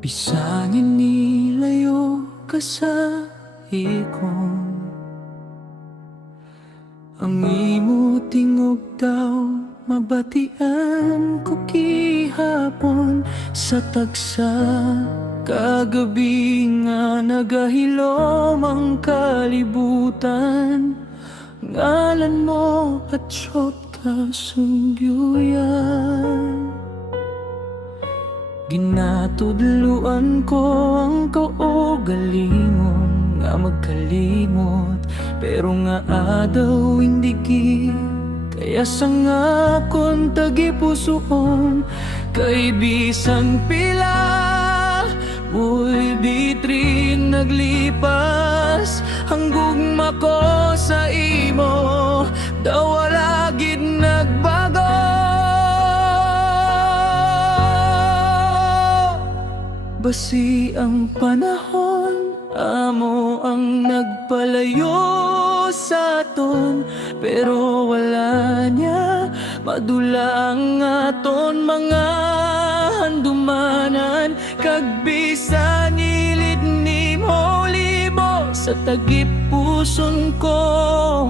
Bisanin nilayo ka sa ikon, ang imo tingog daw mabatian ko gihapon sa tagsa. Kagabi nga nagahilom ang kalibutan, ngalan mo at syot ka sungyuyan. Ginatudluan ko ang kaugalingon nga magkalimot, pero nga adaw hindi gid kaya sa nga kon tagipusoon. Kay bisan pila uy bitrin naglipas, ang gugma ko sa imo daw wala gid nagbago. Basi ang panahon, amo ang nagpalayo sa aton, pero wala niya madula ang aton mga handumanan. Kag bisan nilid ni mo libo sa tagip puson ko,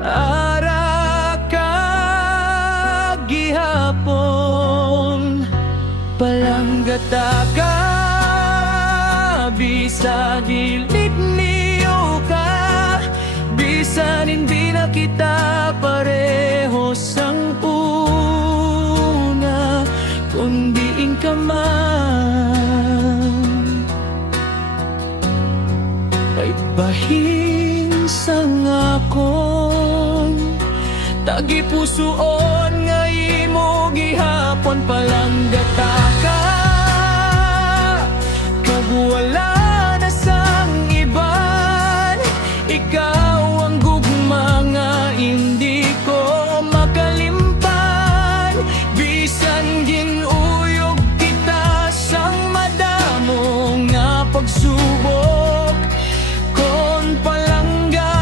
ara ka gihapon. Palanggata ka, bisan nilid niyo ka, bisan hindi na kita pareho sang una, kundiin ka man ay bahin sang akon. Tagipusoon nga imo gihapon. Palanggata ka, kag wala na sang iban, ikaw ang gugma nga hindi ko makalimpan. Bisan ginuyog kita sang madamo nga pagsubok, kon palangga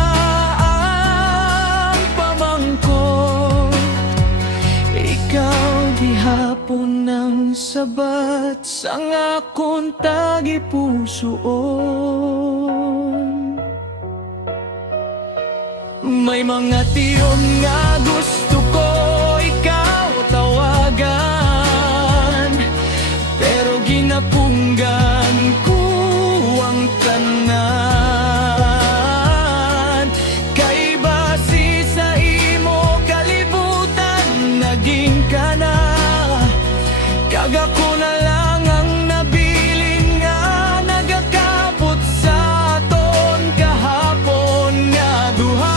ang pamangkot, ikaw gihapon ng sabat sang akong tagipusoon. May mga tiyon nga gusto ko ikaw tawagan, pero ginapunggan ko ang tanan. Kay basi sa imo kalibutan naging ka na, kag ako na lang ang nabilin nga nagakabot sa aton kahapon nga duha.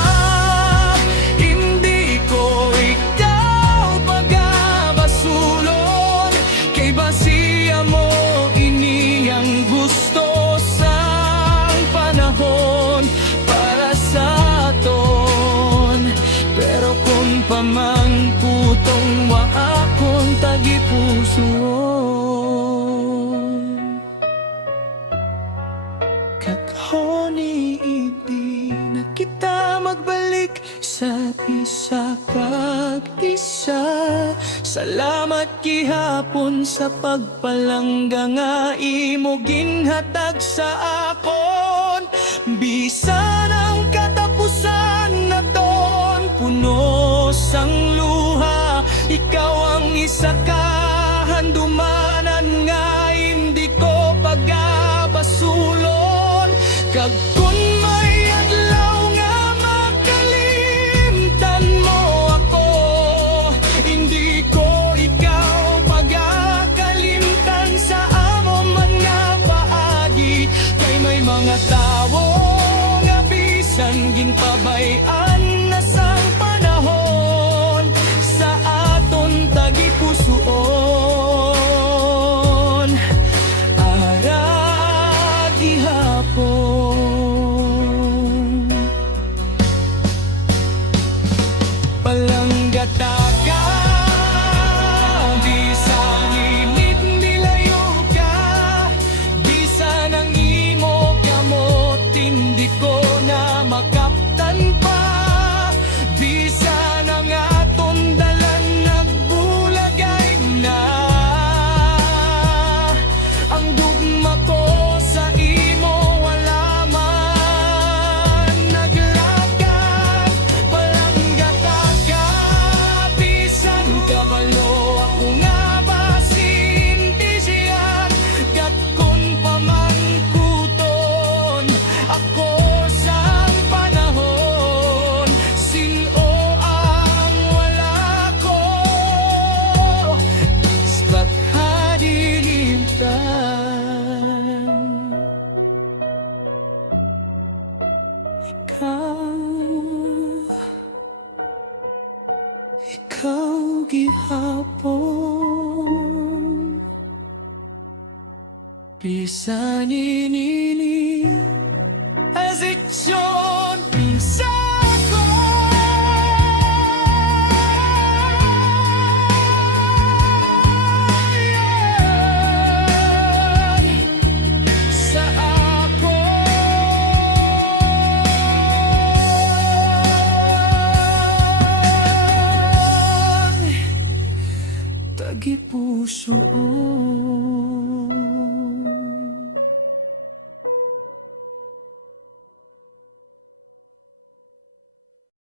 Hindi ko ikaw pagabasulon, kay basiya mo ini ang gusto sang panahon para sa aton. Pero kung pamangkutong wa akong tagipusoon, kaghoni hindi na kita magbalik sa isa kag isa. Salamat gihapon sa pagpalangga nga imo ginhatag sa akon. Bisan ang katapusan naton puno sang luha, ikaw ang isa ka handumanan nga hindi ko pagabasulon. Kag kun may adlaw nga makalimtan mo ako, hindi ko ikaw pagakalimtan sa amo man nga paagi. Kay may mga tawo nga bisan ginpabayan na sang panahon sa aton tagipusoon. Ara gihapon, palanggata ka, bisan init nilayo ka, bisan ang imo kamot hindi ko na makaptan pa. Bisa ninini hesitasyon pinsa ko sa ako tagipusoon.